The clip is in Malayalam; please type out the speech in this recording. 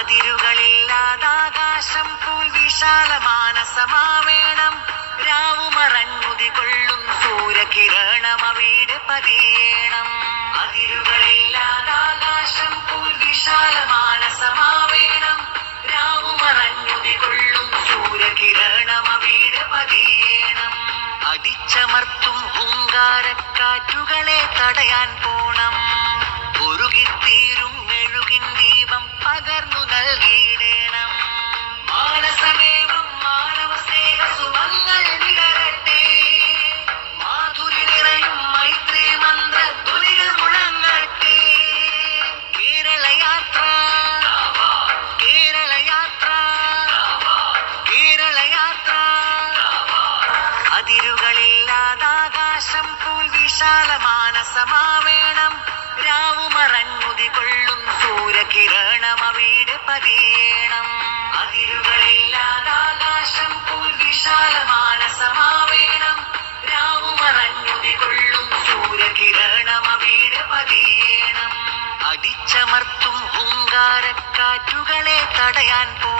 അതിരുകളില്ലാതാകാശം പോൽ വിശാലമാനസമാവേണം. രാവുമറഞ്ഞുതികൊള്ളും സൂര്യകിരണം അവിടെ പതിയേണം. അതിരുകളില്ലാതാകാശം പോൽ വിശാലമാനസമാവേണം. രാവുമറഞ്ഞുതികൊള്ളും സൂര്യകിരണം അവിടെ പതിയേണം. അടിച്ചമർത്തും ഹുങ്കാരക്കാറ്റുകളെ തടയാൻ പോണം. ഉരുകിത്തീരും മെഴുകിൻ ദീപം പകർന്നു നൽകിയിടേണം. മാനസമേവം മാനവ സ്നേഹ സുമങ്ങൾ വിടരട്ടെ. മാധുരി നിറയും മൈത്രി മന്ത്ര ധ്വനികൾ മുഴങ്ങട്ടെ. കേരളയാത്ര കേരളയാത്ര കേരളയാത്ര. അതിരുകളില്ലാതാകാശം പോൽ വിശാലമാനസമാവേണം. രാവുമറഞ്ഞുതികൊള്ളും സൂര്യകിരണം അവിടെ പതിയേണം. അതിരുകളില്ലാതാകാശം പോൽ വിശാലമാനസമാവേണം. രാവുമറഞ്ഞുതികൊള്ളും സൂര്യകിരണം അവിടെ പതിയേണം. അടിച്ചമർത്തും ഹുങ്കാരക്കാറ്റുകളെ തടയാൻ പോ